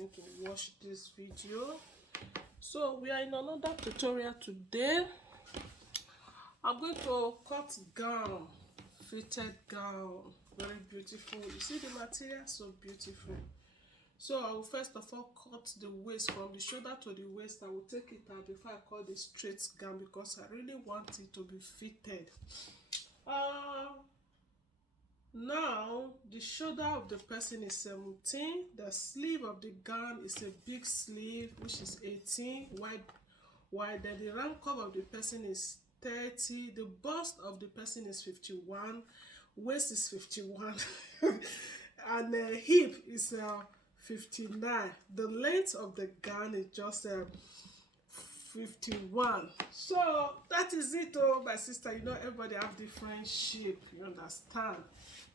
going to watch this video. So we are in another tutorial today. I'm going to cut gown, fitted gown, very beautiful. You see the material, so beautiful. So I will first of all cut the waist, from the shoulder to the waist. I will take it out before I cut the straight gown because I really want it to be fitted. Now the shoulder of the person is 17. The sleeve of the gown is a big sleeve, which is 18 wide. Then the round cuff of the person is 30. The bust of the person is 51. Waist is 51. And the hip is 59. The length of the gown is just 51. So that is it. Oh, my sister, you know everybody have different shape, you understand.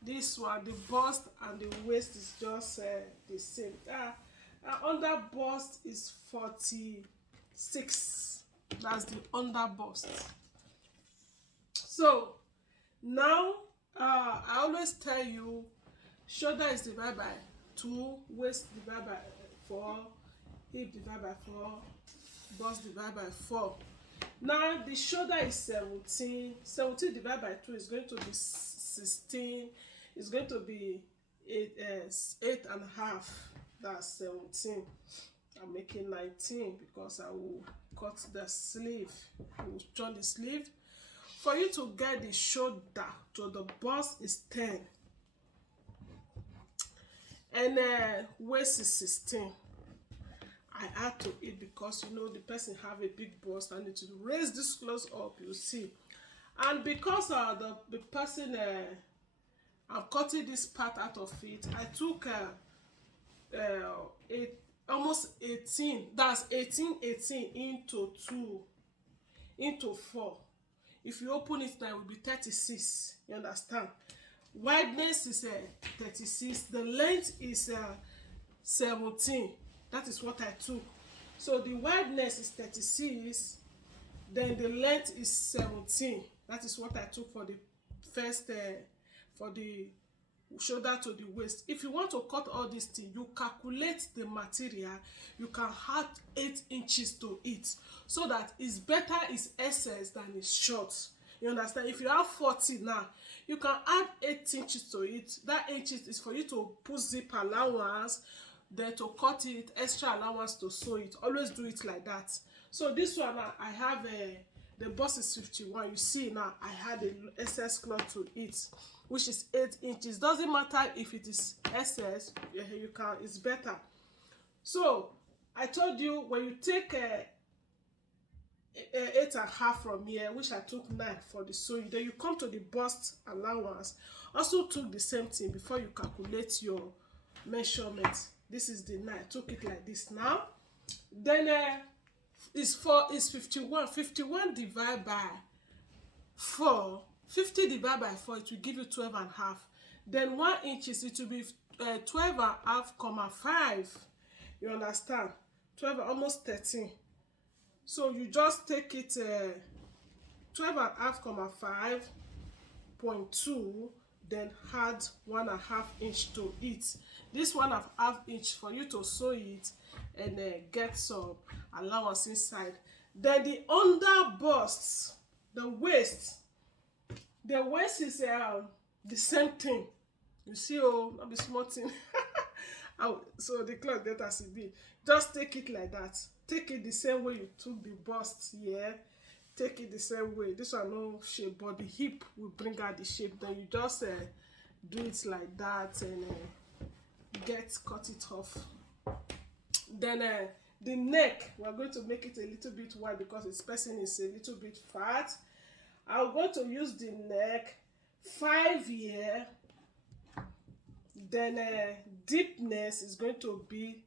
This one, the bust and the waist is just the same. Under bust is 46. That's the under bust. So now I always tell you, shoulder is divided by 2, waist divided by 4, hip divided by 4, bust divided by 4. Now the shoulder is 17. 17 divided by 2 is going to be 16. It's going to be 8.5. That's 17. I'm making 19 because I will cut the sleeve. I will join the sleeve. For you to get the shoulder to the bust is 10. And waist is 16. I add to it because you know the person have a big bust. I need to raise this close up, you see. And because the person I'm cutting this part out of it, I took almost 18. That's 18 into 2 into 4. If you open it now, it will be 36. You understand? Wideness is 36. The length is 17. That is what I took. So the wideness is 36. Then the length is 17. That is what I took for the first for the shoulder to the waist. If you want to cut all these things, you calculate the material. You can add 8 inches to it, so that it's better is excess than it's short. You understand? If you have 40 now, you can add 8 inches to it. That inches is for you to put zip allowance, then to cut it, extra allowance to sew it. Always do it like that. So this one I have the bust is 51. You see now I had an excess cloth to it, which is 8 inches. Doesn't matter if it is excess, you can, it's better. So I told you, when you take 8.5 from here, which I took 9 for the sewing, then you come to the bust allowance. Also took the same thing before you calculate your measurement. This is the 9. I took it like this now. Then is 51. 51 divided by 4. 50 divided by 4, it will give you 12.5. Then 1 inches, it will be 12.5, 5. You understand? 12, almost 13. So you just take it 12.5, 5.2, then add 1.5 inch to it. This 1.5 inch for you to sew it and get some allowance inside. Then the under bust, the waist is the same thing. You see, oh, not be small thing. So the cloth get as it be. Just take it like that. Take it the same way you took the bust here. Take it the same way. This one no shape, but the hip will bring out the shape. Then you just do it like that and cut it off. Then the neck, we're going to make it a little bit wide because this person is a little bit fat. I'm going to use the neck 5 here. Then deepness is going to be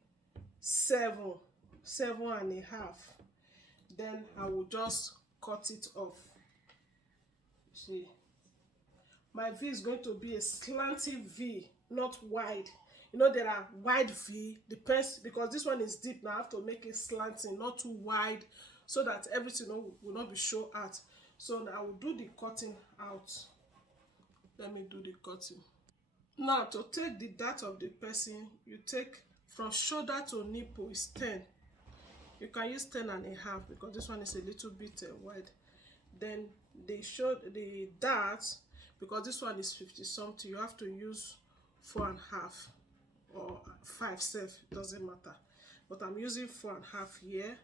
7.5. Then I will just cut it off. See, my V is going to be a slanty V, not wide. You know, there are wide V, depends, because this one is deep. Now I have to make it slanting, not too wide, so that everything will not be shown out. So I will do the cutting out. Let me do the cutting. Now to take the dart of the person, you take from shoulder to nipple is 10. You can use 10.5 because this one is a little bit wide. Then the dart, because this one is 50 something, you have to use 4.5 or 5 self, doesn't matter. But I'm using 4.5 here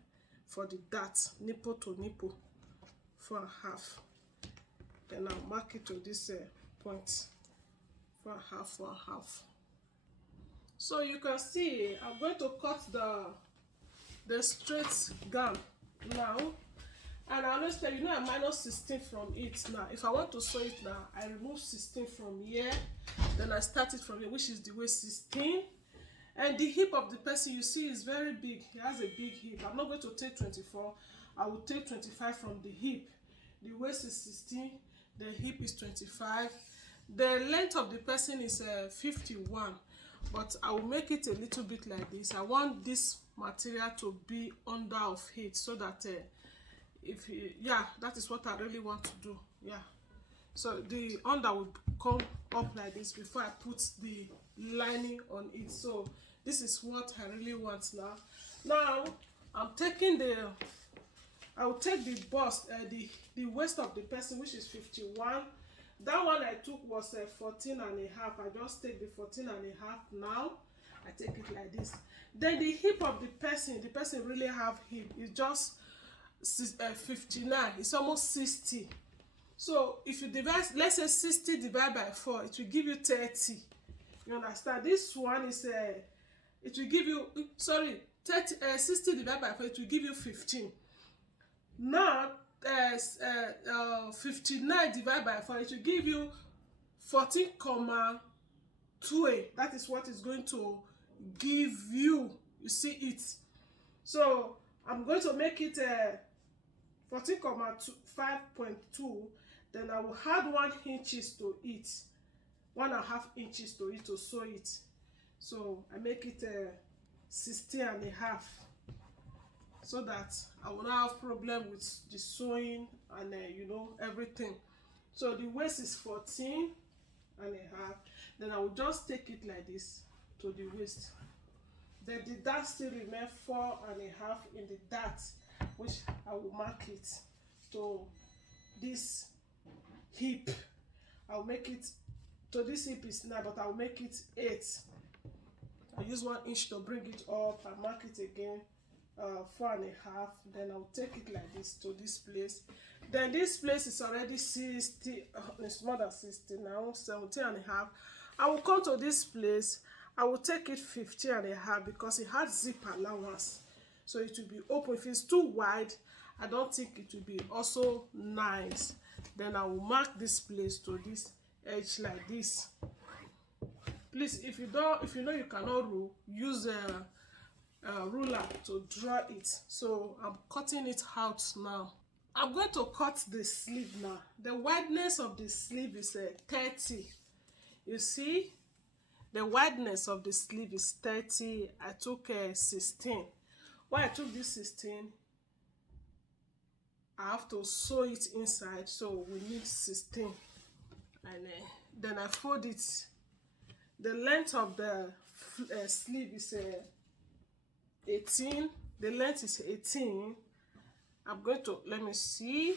for the dart, nipple to nipple, 4.5. Then I'll mark it to this point, 4.5, 4.5. So you can see I'm going to cut the straight gown now. And I always tell you, I'm minus 16 from it now. If I want to sew it now, I remove 16 from here, then I start it from here, which is the waist 16. And the hip of the person, you see, is very big. He has a big hip. I'm not going to take 24. I will take 25 from the hip. The waist is 16. The hip is 25. The length of the person is 51. But I will make it a little bit like this. I want this material to be under of it, so that that is what I really want to do. So the under will come up like this before I put the lining on it. So this is what I really want now. I'm taking I will take the bust, the waist of the person, which is 51. That one I took was 14.5. I just take the 14.5 now. I take it like this. Then the hip of the person really have hip. It's just 59. It's almost 60. So if you divide, let's say 60 divided by 4, it will give you 30. You understand? This one is it will give you 60 divided by 4, it will give you 15. Now 59 divided by 4, it will give you 14.2. That is what is going to give you. You see it. So I'm going to make it 14.5.2. Then I will add 1 inches to it, 1.5 inches to it to sew it. So I make it 16.5, so that I will not have problem with the sewing and everything. So the waist is 14.5. Then I will just take it like this to the waist. Then the dart still remain 4.5 in the dart, which I will mark it to this hip. I'll make it to this hip is 9, but I'll make it 8. I use 1 inch to bring it up. I mark it again 4.5. Then I'll take it like this to this place. Then this place is already 60. It's more than 60 now, 17.5. I will come to this place. I will take it 15.5 because it has zip allowance, so it will be open. If it's too wide, I don't think it will be also nice. Then I will mark this place to this edge like this. Please, if you know you cannot rule, use a ruler to draw it. So I'm cutting it out now. I'm going to cut the sleeve now. The wideness of the sleeve is 30. You see, the wideness of the sleeve is 30. I took 16. When I took this 16, I have to sew it inside, so we need 16. And then I fold it. The length of the sleeve is 18. The length is 18. I'm going to, let me see.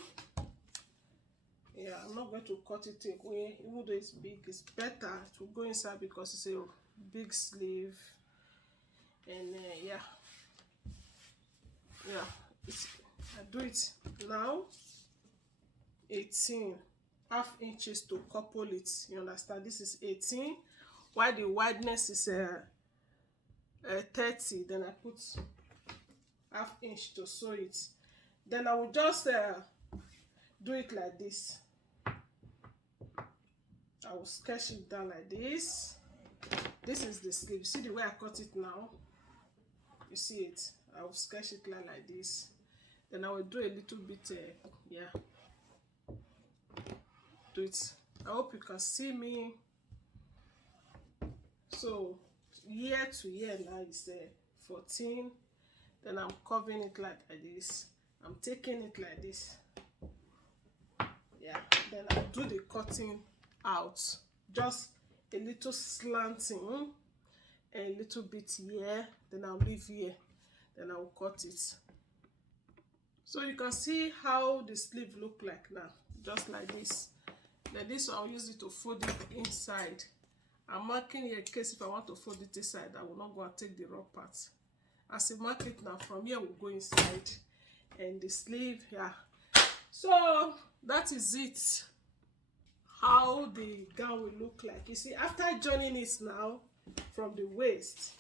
Yeah, I'm not going to cut it away. Even though it's big, it's better to go inside because it's a big sleeve. And I do it now. 18 half inches to couple it. You understand? This is 18. While the wideness is 30. Then I put half inch to sew it. Then I will just do it like this. I will sketch it down like this. This is the sleeve. See the way I cut it now? You see it? I will sketch it like this. Then I will do a little bit, do it. I hope you can see me. So year to year now is 14. Then I'm covering it like this. I'm taking it like this. Then I'll do the cutting out. Just a little slanting. a little bit here, then I'll leave here, then I'll cut it. So you can see how the sleeve look like now, just like this. Then this one, I'll use it to fold it inside. I'm marking here in case if I want to fold it inside, I will not go and take the raw part. As I mark it now, from here we'll go inside and the sleeve here. So that is it, how the gown will look like. You see, after joining it now from the waist,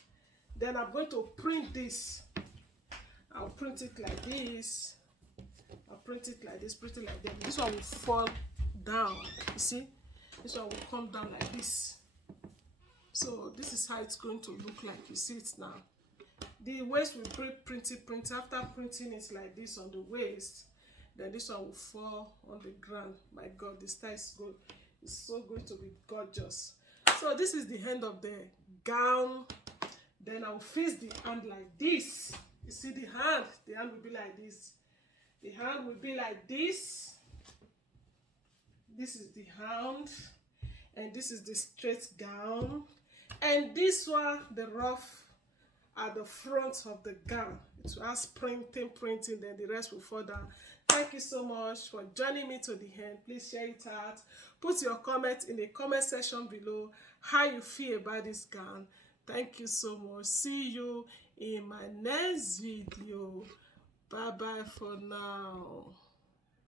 then I'm going to print this. I'll print it like this. I'll print it like this, print it like that. This one will fall down. You see, this one will come down like this. So this is how it's going to look like. You see it now. The waist will be printed. After printing it like this on the waist, then this one will fall on the ground. My God, the style is good. It's so going to be gorgeous. So this is the end of the gown. Then I'll fix the hand like this. You see the hand will be like this. The hand will be like this. This is the hand, and this is the straight gown, and this one, the ruff at the front of the gown. It will have printing, then the rest will fall down. Thank you so much for joining me to the end. Please share it out. Put your comment in the comment section below how you feel about this gown. Thank you so much. See you in my next video. Bye bye for now.